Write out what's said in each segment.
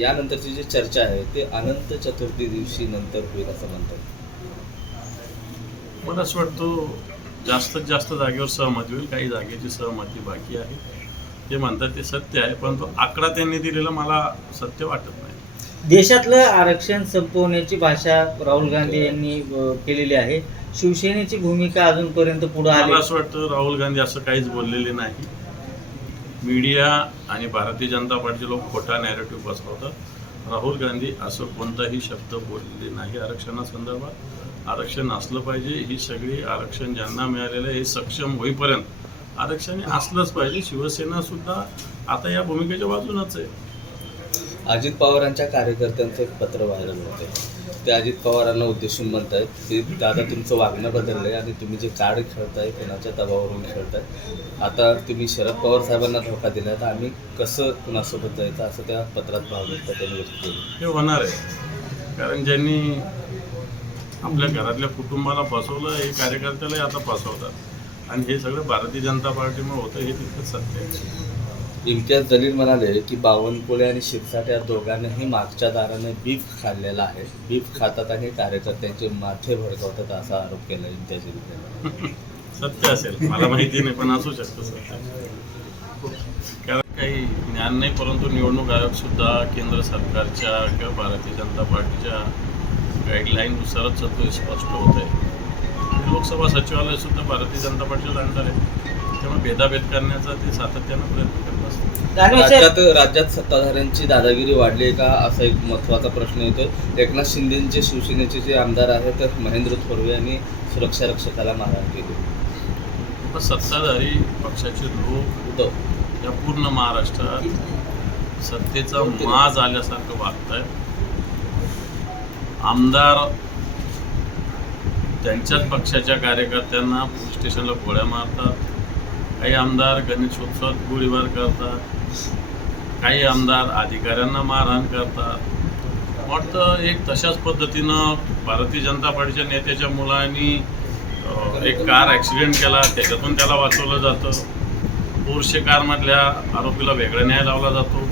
यानंतरची जी चर्चा आहे ते अनंत चतुर्थी दिवशी नंतर होईल असं म्हणतात. मला असं वाटतं जास्तीत जास्त जागेवर सहमती होईल. काही जागेची सहमती बाकी आहे. ते म्हणतात ते सत्य आहे परंतु आकडा त्यांनी दिलेला मला सत्य वाटत नाही. देशातलं आरक्षण संपवण्याची भाषा राहुल गांधी यांनी अ, केलेली आहे. शिवसेनेची भूमिका अजूनपर्यंत पुढे आली. मला असं वाटतं राहुल गांधी असं काहीच बोललेले नाही. मीडिया आणि भारतीय जनता पार्टीचे लोक खोटा नॅरेटिव्ह पसरवतात राहुल गांधी असं कोणताही शब्द बोलले नाही आरक्षणासंदर्भात. आरक्षण असलं पाहिजे ही सगळी आरक्षण ज्यांना मिळालेलं आहे हे सक्षम होईपर्यंत. आरक्षण हे असलंच पाहिजे शिवसेना सुद्धा आता या भूमिकेच्या बाजूनच आहे. अजित पवारांच्या कार्यकर्त्यांचं एक पत्र व्हायरल होते ते अजित पवारांना उद्देशून म्हणत आहेत की दादा तुमचं वागणं बदललंय आणि तुम्ही जे कार्ड खेळताय कुणाच्या दबावावरून खेळताय आता तुम्ही शरद पवार साहेबांना धोका दिला तर आम्ही कसं कुणासोबत जायचं? असं त्या पत्रात भावनिकता त्यांनी व्यक्त केली. हे होणार आहे. कारण ज्यांनी आपल्या घरातल्या कुटुंबाला फसवलं हे कार्यकर्त्यालाही आता फसवतात. आणि हे सगळं भारतीय जनता पार्टीमुळे होतं हे तितकंच सत्य आहे. इम्तियाज जलील म्हणाले की बावनकुळे आणि शिरसाट या दोघांनाही मागच्या दाराने बीफ खाल्लेला आहे. बीफ खातात आणि कार्यकर्त्यांचे माथे भडकवतात असा आरोप केला इम्तियाज जलील सत्य असेल. मला माहिती नाही पण असू शकतं सत्य. कारण काही ज्ञान नाही परंतु निवडणूक आयोग सुद्धा केंद्र सरकारच्या किंवा भारतीय जनता पार्टीच्या गाईडलाईननुसारच तो स्पष्ट होत आहे. लोकसभा सचिवालय सुद्धा भारतीय जनता पार्टीला आणणार आहे. त्यामुळे भेदाभेद करण्याचा ते सातत्यानं प्रयत्न करतात. राज्यात राज्यात सत्ताधाऱ्यांची दादागिरी वाढली आहे का? असा एक महत्त्वाचा प्रश्न येतोय. एकनाथ शिंदेचे शिवसेनेचे जे आमदार आहेत तर महेंद्र थोरवे यांनी सुरक्षा रक्षकाला मारहाण केली. सत्ताधारी पक्षाचे लोक उद्धव या पूर्ण महाराष्ट्रात सत्तेचा माज आल्यासारखं वागत आहे आमदार त्यांच्याच पक्षाच्या कार्यकर्त्यांना पोलीस स्टेशनला गोळ्या मारतात. काही आमदार गणेशोत्सवात गोळीबार करतात काही आमदार अधिकाऱ्यांना मारहाण करतात. वाटतं एक तशाच पद्धतीनं भारतीय जनता पार्टीच्या नेत्याच्या मुलांनी एक कार ॲक्सिडेंट केला त्याच्यातून त्याला वाचवलं जातं. पोर्शे कारमधल्या आरोपीला वेगळा न्याय लावला जातो.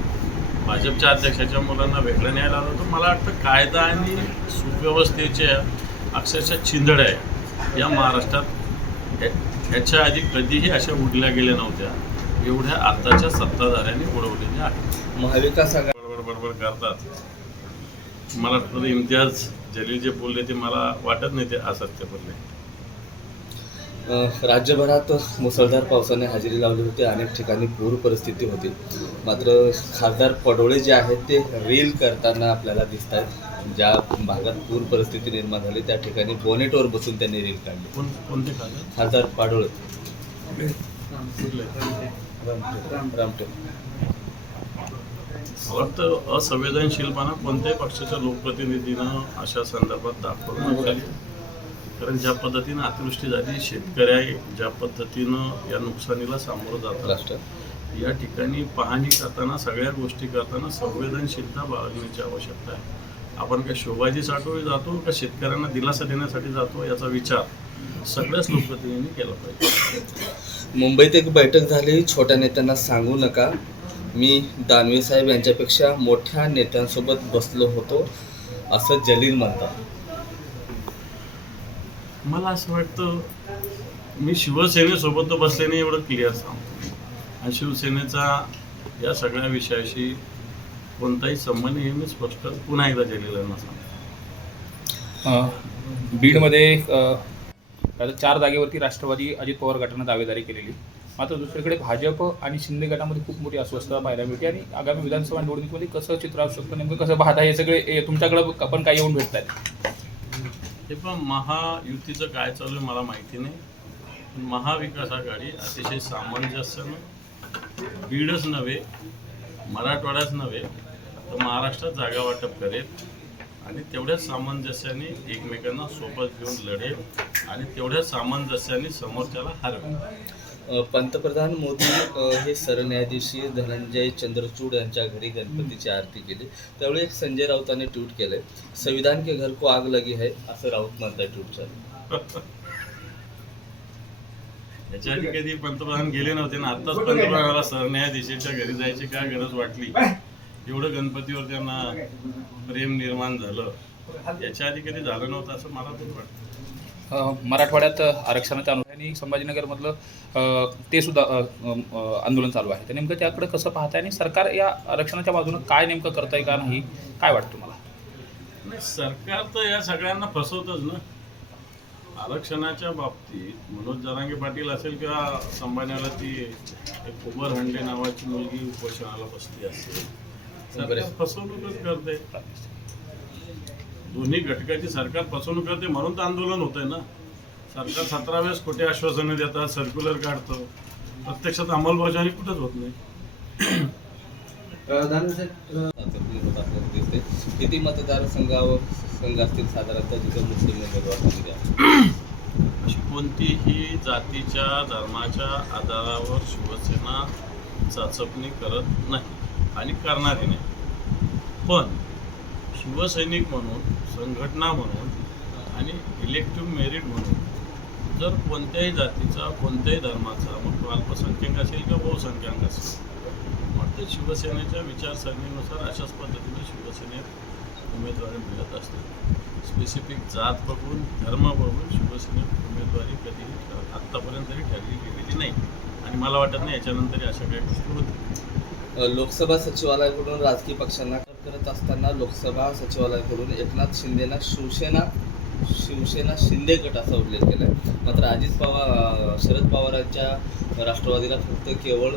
भाजपच्या अध्यक्षाच्या मुलांना वेगळा न्याय लावला जातो. मला वाटतं कायदा आणि सुव्यवस्थेच्या अक्षरशः चिंधड्या आहे. या महाराष्ट्रात ह्याच्या आधी कधीही अशा उडल्या गेल्या नव्हत्या. एवढ्या आताच्या सत्ताधाऱ्यांनी उडवलेल्या आहेत. महाविकास बडबड करतात. मला वाटतं इम्तियाज जलील जे बोलले ते मला वाटत नाही ते असत्य बोलले. राज्यभरात मुसळधार पावसाने हजेरी लावली होती. अनेक ठिकाणी पूर परिस्थिती होती. मात्र खासदार पडोळे जे आहेत ते रील करताना आपल्याला दिसत आहेत ज्या भागात पूर परिस्थिती निर्माण झाली त्या ठिकाणी बोनेटवर बसून त्यांनी रील काढली. कोण कोणते खासदार खासदार पाडोळे. रामटेक. वाटतं असंवेदनशीलपणा कोणत्याही पक्षाच्या लोकप्रतिनिधीनं अशा संदर्भात दाखवलं कारण ज्या पद्धतीनं अतिवृष्टी झाली शेतकऱ्या ज्या पद्धतीनं या नुकसानीला सामोरं जातात राष्ट्र. या ठिकाणी पाहणी करताना सगळ्या गोष्टी करताना संवेदनशीलता बाळगण्याची आवश्यकता आहे. आपण काय शोभाजी साठवली जातो का शेतकऱ्यांना दिलासा देण्यासाठी जातो याचा विचार सगळ्याच लोकप्रतिनिधींनी केला पाहिजे. मुंबईत एक बैठक झाली. छोट्या नेत्यांना सांगू नका. मी दानवे साहेब यांच्यापेक्षा मोठ्या नेत्यांसोबत बसलो होतो असं जलील म्हणतात. मला असं वाटतं मी शिवसेनेसोबत तर बसले नाही एवढं क्लिअर सांगतो. आणि शिवसेनेचा या सगळ्या विषयाशी कोणताही संबंध हे मी स्पष्ट पुन्हा एकदा जलीलांना सांगतो. बीडमध्ये चार जागेवरती राष्ट्रवादी अजित पवार गटानं दावेदारी केलेली. मात्र दुसरीकडे भाजप आणि शिंदे गटामध्ये खूप मोठी अस्वस्थता पाहायला मिळते आणि आगामी विधानसभा निवडणुकीमध्ये कसं चित्र असू शकतं नेमकं कसं पाहता हे सगळे तुमच्याकडं पण काय येऊन भेटत आहेत हे पण महायुतीचं काय चालू आहे मला माहिती नाही. महाविकास आघाडी अतिशय सामंजस्यानं बीडच नव्हे मराठवाड्याच नव्हे तर महाराष्ट्रात जागा वाटप करेल आणि तेवढ्याच सामंजस्याने एकमेकांना सोबत घेऊन लढेल आणि तेवढ्याच सामंजस्याने समोरच्याला हरवेल. पंतप्रधान मोदी हे सरन्यायाधीश धनंजय चंद्रचूड यांच्या घरी गणपतीची आरती केली. त्यावेळी एक संजय राऊतांनी ट्विट केलंय संविधान के घर को आग लगी है असं राऊत म्हणताय ट्विटच्या. याच्या आधी कधी पंतप्रधान गेले नव्हते ना आत्ताच पंतप्रधानाला सरन्यायाधीशाच्या घरी जायची काय गरज वाटली? एवढं गणपतीवर त्यांना प्रेम निर्माण झालं. याच्या आधी कधी झालं नव्हतं असं मला तरी वाटतं. अ, मराठवाड्यात आरक्षणाच्या अनुषंगाने संभाजीनगरमधलं ते सुद्धा आंदोलन चालू आहे. तर नेमकं त्याकडे कसं पाहताय आणि सरकार या आरक्षणाच्या बाजूनं काय नेमकं करताय का नाही काय वाटतं मला नाही सरकार तर या सगळ्यांना फसवतच ना. आरक्षणाच्या बाबतीत मनोज जरांगे पाटील असेल किंवा संभाजीला ती एक उबर हंडे नावाची मुलगी उपोषणाला बसली असेल सरकार फसवणूकच करते. दोन्ही घटकाची सरकार फसवणूक करते म्हणून तर आंदोलन होतंय ना. सरकार सतरा वेळेस खोटे आश्वासनं देतात सर्क्युलर काढतं. प्रत्यक्षात अंमलबजावणी कुठंच होत नाही. किती मतदारसंघावर संघ असतील साधारणतः जिथे मुस्लिम उमेदवार कोणतीही जातीच्या धर्माच्या आधारावर शिवसेना चाचपणी करत नाही आणि करणारी नाही. पण शिवसैनिक म्हणून संघटना म्हणून आणि इलेक्टिव्ह मेरिट म्हणून जर कोणत्याही जातीचा कोणत्याही धर्माचा मग तो अल्पसंख्याक असेल किंवा बहुसंख्याक असेल मग ते शिवसेनेच्या विचारसरणीनुसार अशाच पद्धतीने शिवसेनेत उमेदवारी मिळत असते. स्पेसिफिक जात बघून धर्म बघून शिवसेनेत उमेदवारी कधीही आत्तापर्यंत तरी ठरली गेलेली नाही. आणि मला वाटत नाही याच्यानंतर अशा काही गोष्टी होतील लोकसभा सचिवालयाकडून राजकीय पक्षांना करत असताना लोकसभा सचिवालयाकडून एकनाथ शिंदेना शिवसेना शिवसेना शिंदे गट असा उल्लेख केला आहे मात्र अजित पवार शरद पवारांच्या राष्ट्रवादीला फक्त केवळ